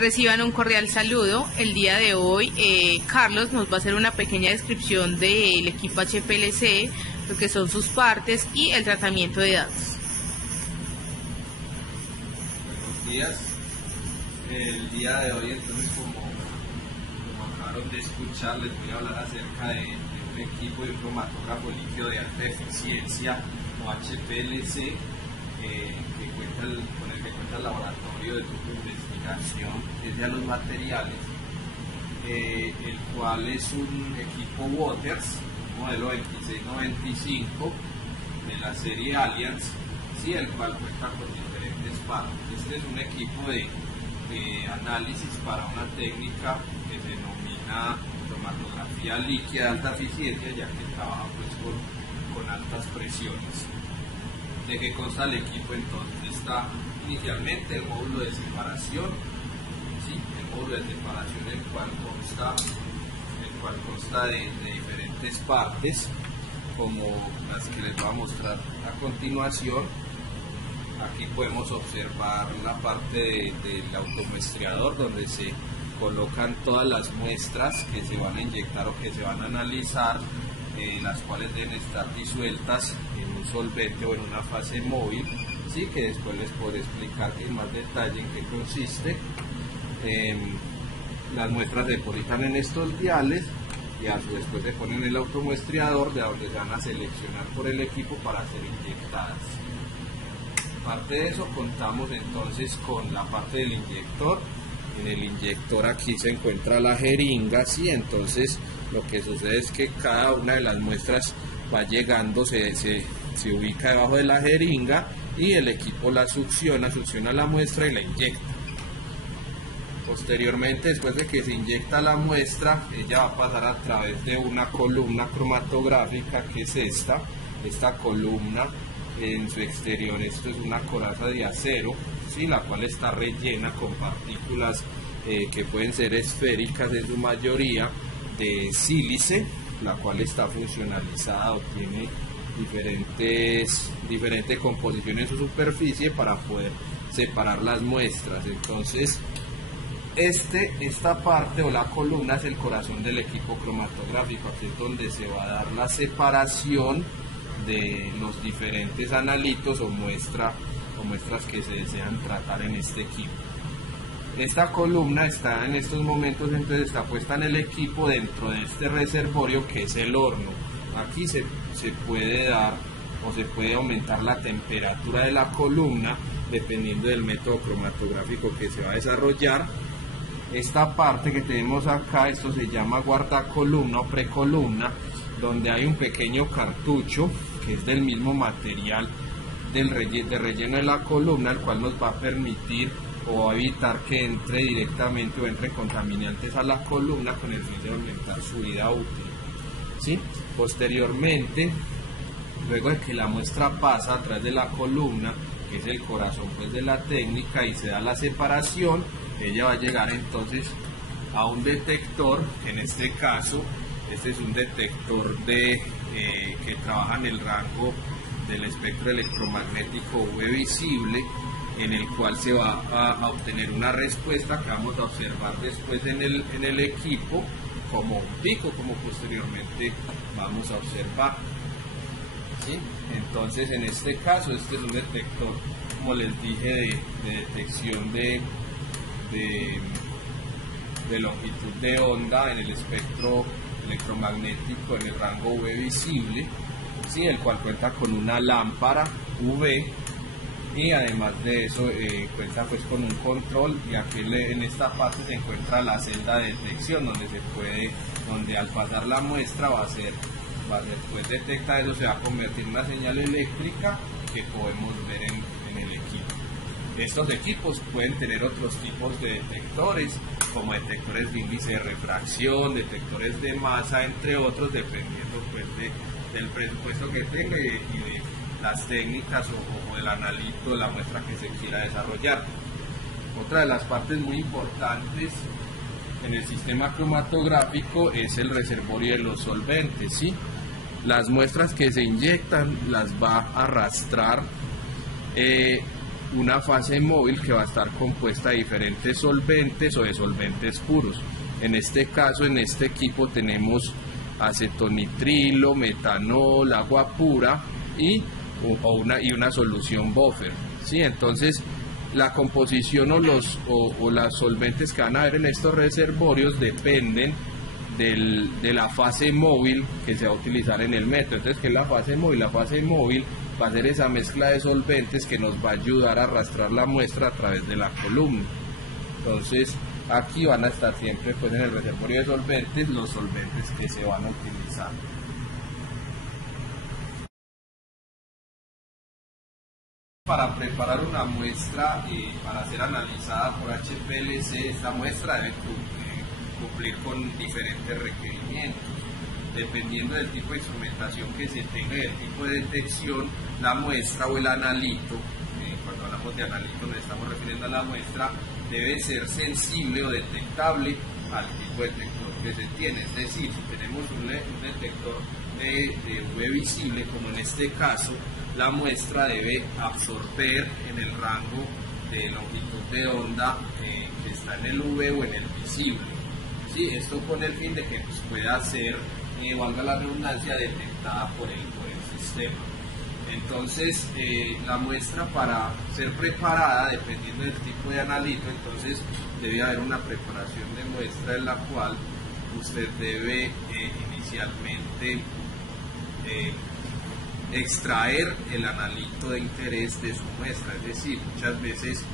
Reciban un cordial saludo. El día de hoy Carlos nos va a hacer una pequeña descripción del equipo HPLC, lo que son sus partes y el tratamiento de datos. Buenos días. El día de hoy, entonces, como acabaron de escuchar, les voy a hablar acerca de un equipo de un cromatógrafo líquido de alta eficiencia o HPLC con el que cuenta el laboratorio de grupo de investigación desde a los materiales, el cual es un equipo Waters, modelo 2695 de la serie Alliance, sí, el cual cuenta con diferentes partes. Este es un equipo de análisis para una técnica que se denomina cromatografía líquida de alta eficiencia, ya que trabaja pues con altas presiones. ¿De qué consta el equipo? Entonces está inicialmente el módulo de separación, ¿sí? El módulo de separación el cual consta de diferentes partes, como las que les voy a mostrar a continuación. Aquí podemos observar la parte del automuestreador, donde se colocan todas las muestras que se van a inyectar o que se van a analizar, las cuales deben estar disueltas en un solvente o en una fase móvil, sí, que después les podré explicar en más detalle en qué consiste. Las muestras se depositan en estos viales y a su vez después se ponen en el automuestreador, de donde se van a seleccionar por el equipo para ser inyectadas. Aparte de eso, contamos entonces con la parte del inyector. En el inyector aquí se encuentra la jeringa, ¿sí? Entonces lo que sucede es que cada una de las muestras va llegando, se ubica debajo de la jeringa y el equipo la succiona la muestra y la inyecta. Posteriormente, después de que se inyecta la muestra, ella va a pasar a través de una columna cromatográfica, que es esta columna. En su exterior, esto es una coraza de acero, ¿sí? La cual está rellena con partículas que pueden ser esféricas en su mayoría, de sílice, la cual está funcionalizada o tiene diferente composición en su superficie para poder separar las muestras. Entonces esta parte o la columna es el corazón del equipo cromatográfico. Aquí es donde se va a dar la separación de los diferentes analitos o muestras que se desean tratar en este equipo. Esta columna está en estos momentos, entonces está puesta en el equipo dentro de este reservorio, que es el horno. Aquí se puede dar o se puede aumentar la temperatura de la columna dependiendo del método cromatográfico que se va a desarrollar. Esta parte que tenemos acá, esto se llama guardacolumna o precolumna, donde hay un pequeño cartucho que es del mismo material de relleno de la columna, el cual nos va a permitir o evitar que entre directamente o entre contaminantes a la columna con el fin de aumentar su vida útil, ¿sí? Posteriormente, luego de que la muestra pasa a través de la columna, que es el corazón pues de la técnica, y se da la separación, ella va a llegar entonces a un detector. En este caso, este es un detector que trabaja en el rango del espectro electromagnético UV visible, en el cual se va a obtener una respuesta que vamos a observar después en el equipo como un pico, como posteriormente vamos a observar, ¿sí? Entonces, en este caso, este es un detector, como les dije, de detección de longitud de onda en el espectro electromagnético en el rango UV visible, ¿sí? El cual cuenta con una lámpara UV, y además de eso cuenta pues con un control, y aquí en esta parte se encuentra la celda de detección, donde al pasar la muestra después detecta eso, se va a convertir en una señal eléctrica que podemos ver en el equipo. Estos equipos pueden tener otros tipos de detectores, como detectores de índice de refracción, detectores de masa, entre otros, dependiendo pues del presupuesto que tenga y de las técnicas o del analito de la muestra que se quiera desarrollar. Otra de las partes muy importantes en el sistema cromatográfico es el reservorio de los solventes, ¿sí? Las muestras que se inyectan las va a arrastrar una fase móvil que va a estar compuesta de diferentes solventes o de solventes puros. En este caso, en este equipo tenemos acetonitrilo, metanol, agua pura y una solución buffer, ¿sí? Entonces la composición o las solventes que van a haber en estos reservorios dependen de la fase móvil que se va a utilizar en el método. Entonces, ¿qué es la fase móvil? La fase móvil va a ser esa mezcla de solventes que nos va a ayudar a arrastrar la muestra a través de la columna. Entonces, aquí van a estar siempre pues en el reservorio de solventes los solventes que se van a utilizar. Para preparar una muestra para ser analizada por HPLC, esta muestra debe cumplir con diferentes requerimientos. Dependiendo del tipo de instrumentación que se tenga y del tipo de detección, la muestra o el analito, cuando hablamos de analito nos estamos refiriendo a la muestra, debe ser sensible o detectable al tipo de detector que se tiene. Es decir, si tenemos un detector de UV visible, como en este caso, la muestra debe absorber en el rango de longitud de onda que está en el UV o en el visible. ¿Sí? Esto con el fin de que pues, pueda ser, valga la redundancia, detectada por el sistema. Entonces, la muestra para ser preparada, dependiendo del tipo de analito, entonces debe haber una preparación de muestra en la cual usted debe inicialmente extraer el analito de interés de su muestra. Es decir, muchas veces,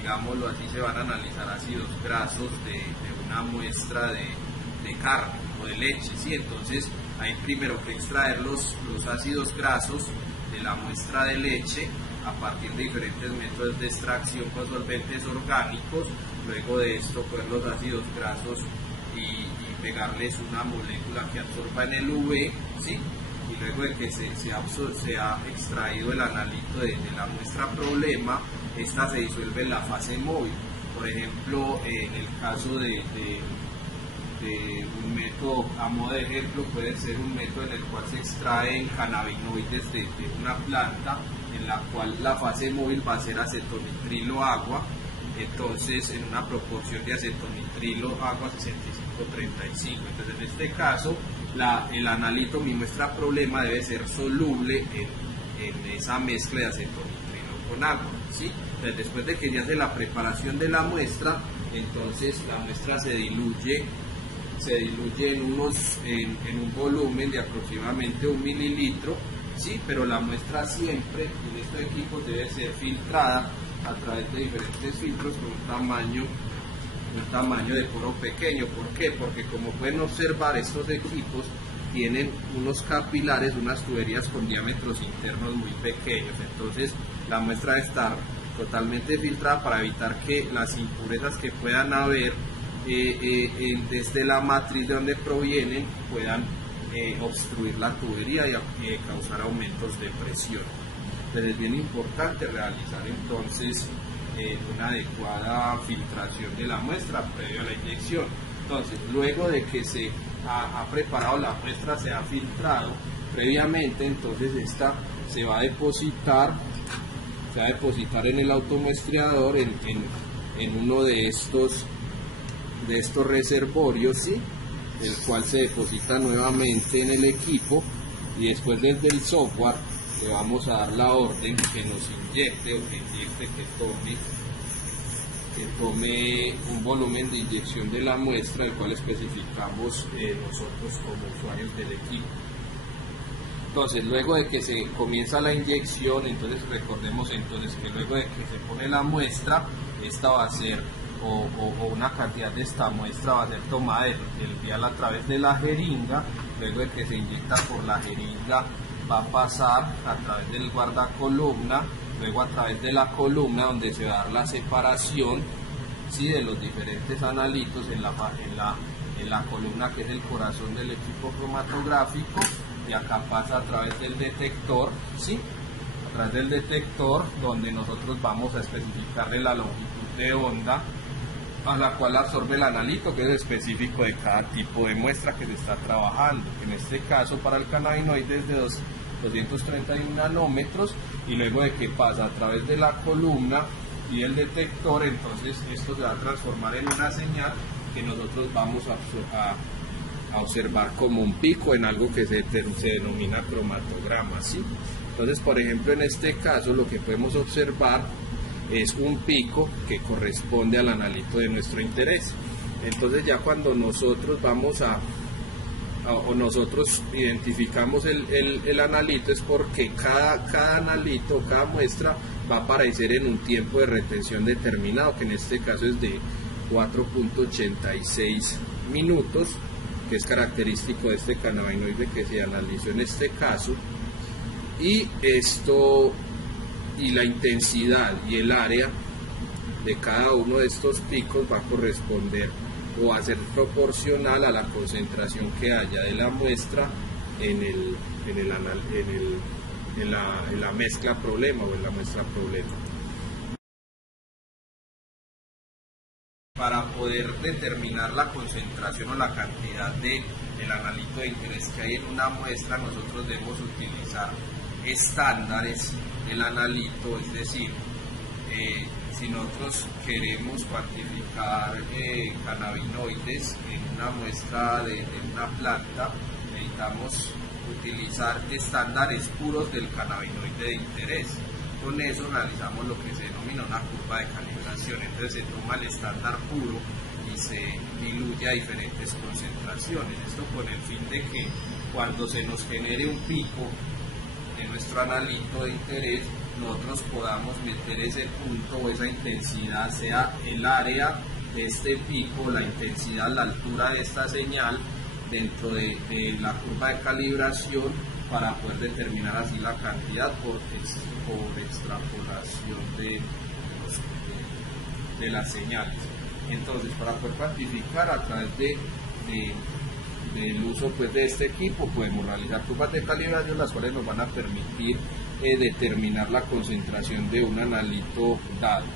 digámoslo así, se van a analizar ácidos grasos de una muestra de carne o de leche, ¿sí? Entonces hay primero que extraer los ácidos grasos de la muestra de leche a partir de diferentes métodos de extracción con solventes orgánicos. Luego de esto, coger los ácidos grasos y pegarles una molécula que absorba en el UV, ¿sí? Y luego de que se ha extraído el analito de la muestra problema, esta se disuelve en la fase móvil. Por ejemplo, en el caso de un método, a modo de ejemplo, puede ser un método en el cual se extraen cannabinoides de una planta, en la cual la fase móvil va a ser acetonitrilo agua. Entonces, en una proporción de acetonitrilo agua 65-35. Entonces, en este caso, el analito, mi muestra problema, debe ser soluble en esa mezcla de acetonitrilo con agua, ¿sí? Entonces, después de que ya hace la preparación de la muestra, entonces la muestra se diluye en un volumen de aproximadamente 1 mililitro, ¿sí? Pero la muestra siempre en estos equipos debe ser filtrada a través de diferentes filtros con un tamaño de poro pequeño. ¿Por qué? Porque como pueden observar, estos equipos tienen unos capilares, unas tuberías con diámetros internos muy pequeños. Entonces la muestra debe estar totalmente filtrada para evitar que las impurezas que puedan haber desde la matriz de donde provienen puedan obstruir la tubería y causar aumentos de presión. Entonces es bien importante realizar entonces una adecuada filtración de la muestra previo a la inyección. Entonces, luego de que se ha preparado la muestra, se ha filtrado previamente, entonces esta se va a depositar en el automuestreador en uno de estos reservorios, ¿sí? El cual se deposita nuevamente en el equipo, y después desde el software le vamos a dar la orden que nos inyecte que tome un volumen de inyección de la muestra, el cual especificamos nosotros como usuarios del equipo. Entonces, luego de que se comienza la inyección, entonces recordemos entonces que luego de que se pone la muestra, esta va a ser o una cantidad de esta muestra va a ser tomada del vial a través de la jeringa. Luego de que se inyecta por la jeringa, va a pasar a través del guardacolumna, luego a través de la columna, donde se va a dar la separación, ¿sí?, de los diferentes analitos en la columna que es el corazón del equipo cromatográfico, y acá pasa a través del detector, ¿sí?, a través del detector, donde nosotros vamos a especificarle la longitud de onda a la cual absorbe el analito, que es específico de cada tipo de muestra que se está trabajando. En este caso, para el cannabinoide es de 231 nanómetros, y luego de que pasa a través de la columna y el detector, entonces esto se va a transformar en una señal que nosotros vamos a observar como un pico en algo que se denomina cromatograma, ¿sí? Entonces, por ejemplo, en este caso lo que podemos observar es un pico que corresponde al analito de nuestro interés. Entonces ya cuando nosotros nosotros identificamos el analito, es porque cada analito, cada muestra va a aparecer en un tiempo de retención determinado, que en este caso es de 4.86 minutos, que es característico de este cannabinoide que se analizó en este caso, y la intensidad y el área de cada uno de estos picos va a corresponder o a ser proporcional a la concentración que haya de la muestra en la mezcla problema o en la muestra problema. Para poder determinar la concentración o la cantidad del analito de interés que hay en una muestra, nosotros debemos utilizar estándares del analito, es decir, si nosotros queremos cuantificar cannabinoides en una muestra de una planta, necesitamos utilizar estándares puros del cannabinoide de interés. Con eso realizamos lo que se denomina una curva de calibración. Entonces se toma el estándar puro y se diluye a diferentes concentraciones. Esto con el fin de que cuando se nos genere un pico de nuestro analito de interés, nosotros podamos meter ese punto o esa intensidad, sea el área de este pico, la intensidad, la altura de esta señal dentro de la curva de calibración, para poder determinar así la cantidad por extrapolación de las señales. Entonces, para poder cuantificar a través del uso pues de este equipo, podemos realizar curvas de calibración, las cuales nos van a permitir determinar la concentración de un analito dado.